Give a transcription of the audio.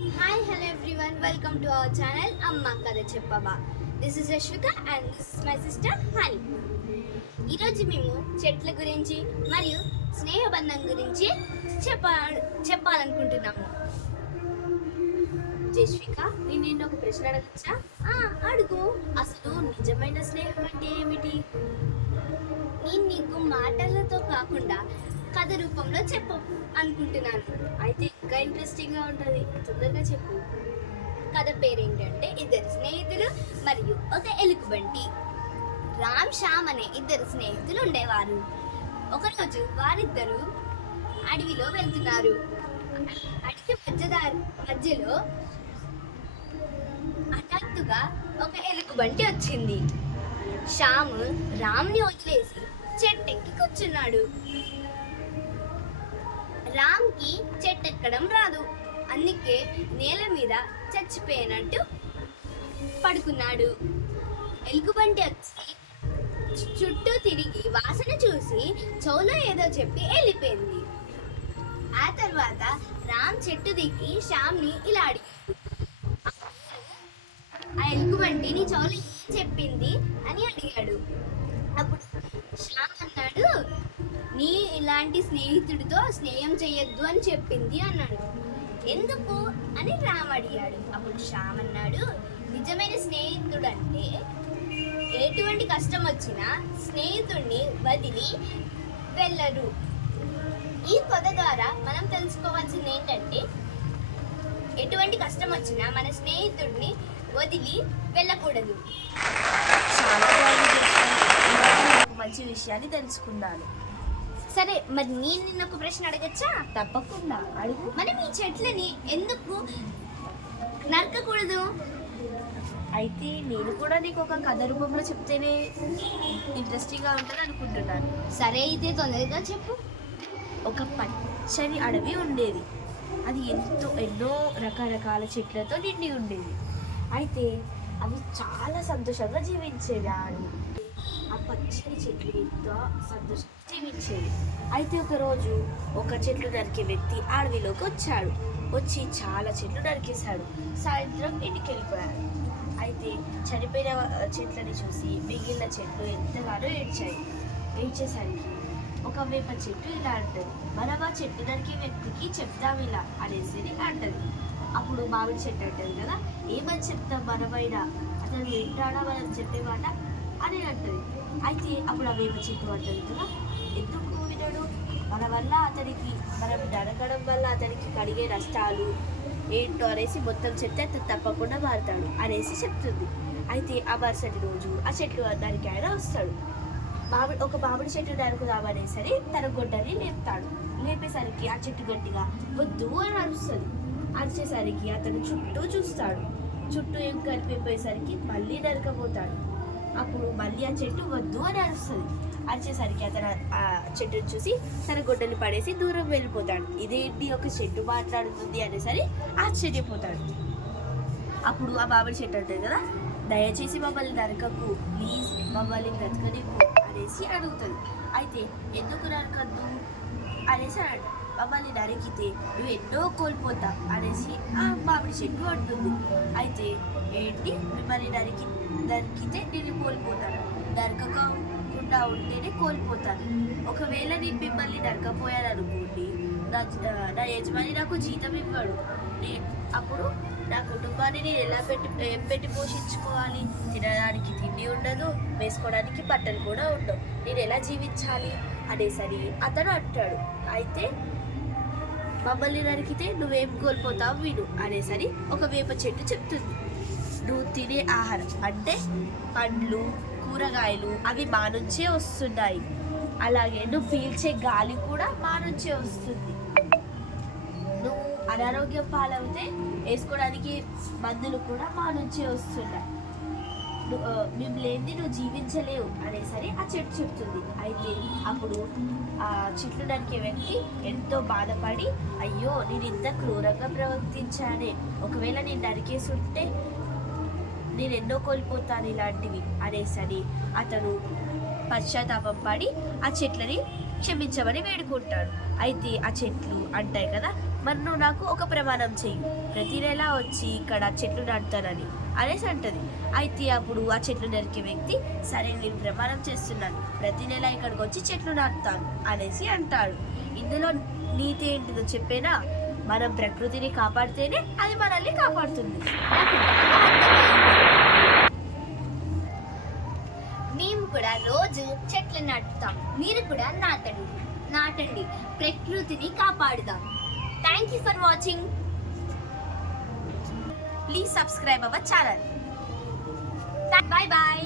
Hi, hello everyone. Welcome to our channel Amma Kada Cheppava. This is Ashwika and this is my sister Hani. ఈరోజు మేము చెట్ల గురించి మరియు స్నేహబంధం గురించి చెప్పాలనుకుంటున్నాము. జస్విక, నేను నిన్ను ఒక ప్రశ్న అడగచ్చా? అడుగు. అసలు నిజమైన స్నేహం అంటే ఏమిటి? నేను నీకు మాటలతో కాకుండా కథ రూపంలో చెప్పు అనుకుంటున్నాను. అయితే ఇంకా ఇంట్రెస్టింగ్గా ఉంటుంది. తొందరగా చెప్పు. కథ పేరేంటంటే ఇద్దరు స్నేహితులు మరియు ఒక ఎలుగుబంటి. రామ్ శ్యామ్ అనే ఇద్దరు స్నేహితులు ఉండేవారు. ఒకరోజు వారిద్దరూ అడవిలో వెళ్తున్నారు. అడవి మధ్యలో హఠాత్తుగా ఒక ఎలుగుబంటి వచ్చింది. శ్యామ్ రామ్ని వదిలేసి చెట్టెక్కి కూర్చున్నాడు. రామ్కి చెట్టెక్కడం రాదు. అందుకే నేల మీద చచ్చిపోయినట్టు పడుకున్నాడు. ఎలుగుబంటి వచ్చి చుట్టూ తిరిగి వాసన చూసి చెవులో ఏదో చెప్పి వెళ్ళిపోయింది. ఆ తర్వాత రామ్ చెట్టు దిగి శ్యామ్ని ఇలా అడిగాడు. ఆ ఎలుగుబంటి నీ చెవులో ఏం చెప్పింది అని అడిగాడు. అప్పుడు శ్యామ్ అన్నాడు, నీ ఇలాంటి స్నేహితుడితో స్నేహం చేయొద్దు అని చెప్పింది అన్నాడు. ఎందుకు అని రామ్ అడిగాడు. అప్పుడు శ్యామ్ అన్నాడు, నిజమైన స్నేహితుడు అంటే ఎటువంటి కష్టం వచ్చినా స్నేహితుడిని వదిలి వెళ్ళరు. ఈ కథ ద్వారా మనం తెలుసుకోవాల్సింది ఏంటంటే ఎటువంటి కష్టం వచ్చినా మన స్నేహితుడిని వదిలి వెళ్ళకూడదు. చాలా మంచి విషయాన్ని తెలుసుకున్నాను. సరే, మరి నేను నిన్న ఒక ప్రశ్న అడగచ్చా? తప్పకుండా అడుగు. మనం ఈ చెట్లని ఎందుకు నరకకూడదు? అయితే నేను కూడా నీకు ఒక కథ రూపంలో చెప్తేనే ఇంట్రెస్టింగ్గా ఉంటుంది అనుకుంటున్నాను. సరే, అయితే తొందరగా చెప్పు. ఒక పచ్చని అడవి ఉండేది. అది ఎన్నో రకరకాల చెట్లతో నిండి ఉండేది. అయితే అవి చాలా సంతోషంగా జీవించేవి. ఆ పచ్చని చెట్లు ఎంతో సంతోషంగా జీవించేవి. అయితే ఒకరోజు ఒక చెట్లు నరికే వ్యక్తి అడవిలోకి వచ్చాడు. వచ్చి చాలా చెట్లు నరికేశాడు. సాయంత్రం ఇంటికి వెళ్ళిపోయాడు. అయితే చనిపోయిన చెట్లని చూసి మిగిలిన చెట్లు ఎంతగానో ఏడ్చేసరికి ఒక వేప చెట్టు ఇలా అంటది, మనం ఆ చెట్టు నరికే వ్యక్తికి చెప్తాం ఇలా అనేసి అంటది. అప్పుడు మామిడి చెట్టు అంటది కదా, ఏమని చెప్తాం మనమైనా, అతను వింటాడా మనం చెప్పే మాట అని అంటది. అయితే అప్పుడు ఆ వేప చెట్టు అంటది కదా, ఎందుకు వినడు, మన వల్ల అతనికి, మనం నరకడం వల్ల అతనికి కలిగే నష్టాలు ఏంటో అనేసి మొత్తం చెప్తే అతను తప్పకుండా మారుతాడు అనేసి చెప్తుంది. అయితే ఆ మరుసటి రోజు ఆ చెట్లు నరికి ఆయన వస్తాడు. ఒక మామిడి చెట్టు నరుకుదామనేసరి తన గొడ్డని లేపుతాడు. లేపేసరికి ఆ చెట్టు గట్టిగా వద్దు అని అరుస్తుంది. అరిచేసరికి అతను చుట్టూ చూస్తాడు. చుట్టూ ఏం కలిపిపోయేసరికి మళ్ళీ నరకపోతాడు. అప్పుడు మళ్ళీ ఆ చెట్టు వద్దు అని అరుస్తుంది. అరిచేసరికి అతను ఆ చెట్టును చూసి తన గొడ్డలు పడేసి దూరం వెళ్ళిపోతాడు. ఇదేంటి ఒక చెట్టు మాట్లాడుతుంది అనేసరి ఆశ్చర్యపోతాడు. అప్పుడు ఆ మామిడి చెట్టు అంటుంది కదా, దయచేసి మమ్మల్ని నరకకు, ప్లీజ్ మమ్మల్ని బ్రతకనివ్వు అనేసి అడుగుతుంది. అయితే ఎందుకు నరకద్దు అనేసి అంట, మమ్మల్ని నరికితే నువ్వు ఎన్నో కోల్పోతావు అనేసి ఆ మామిడి చెట్టు అంటుంది. అయితే ఏంటి, మిమ్మల్ని నరికితే నేను కోల్పోతాను, నరకకుండా ఉంటేనే కోల్పోతాను. ఒకవేళ నేను మిమ్మల్ని నరకపోయాను అనుకోండి, నా యజమాని నాకు జీతం ఇవ్వడు. అప్పుడు నా కుటుంబాన్ని నేను ఎలా పెట్టి పోషించుకోవాలి? తినడానికి తిండి ఉండదు, వేసుకోవడానికి బట్టలు కూడా ఉండవు, నేను ఎలా జీవించాలి అనేసరి అతను అంటాడు. అయితే మమ్మల్ని నరికితే నువ్వేం కోల్పోతావు విను అనేసరి ఒక వేప చెట్టు చెప్తుంది, నువ్వు తినే ఆహారం అంటే పండ్లు, కూరగాయలు అవి మా నుంచే వస్తున్నాయి. అలాగే నువ్వు పీల్చే గాలి కూడా మా నుంచే వస్తుంది. నువ్వు అనారోగ్యం పాలవుతే వేసుకోవడానికి మందులు కూడా మా నుంచే వస్తున్నాయి. మేము లేనిది నువ్వు జీవించలేవు అనేసరి ఆ చెట్టు చెప్తుంది. అయితే అప్పుడు ఆ చెట్లు నరికే వ్యక్తి ఎంతో బాధపడి, అయ్యో నేను ఇంత క్రూరంగా ప్రవర్తించానే, ఒకవేళ నేను నరికేసి ఉంటే నేను ఎన్నో కోల్పోతాను ఇలాంటివి అనేసరి అతను పశ్చాత్తాపం పడి ఆ చెట్లని క్షమించమని వేడుకుంటాడు. అయితే ఆ చెట్లు అంటాయి కదా, మరి నువ్వు నాకు ఒక ప్రమాణం చెయ్యి, ప్రతి నెల వచ్చి ఇక్కడ చెట్లు నాటుతానని అనేసి అంటది. అయితే అప్పుడు ఆ చెట్లు నరికే వ్యక్తి, సరే నేను ప్రమాణం చేస్తున్నాను, ప్రతి నెల ఇక్కడికి వచ్చి చెట్లు నాటుతాను అనేసి అంటాడు. ఇందులో నీతి ఏంటిదో చెప్పేనా? మనం ప్రకృతిని కాపాడితేనే అది మనల్ని కాపాడుతుంది. నాకు బాగా అర్థమైంది. మేము కూడా రోజు చెట్లు నాటుతాం, మీరు కూడా నాటండి, ప్రకృతిని కాపాడుదాం. Thank you for watching. Please subscribe our channel. Bye bye.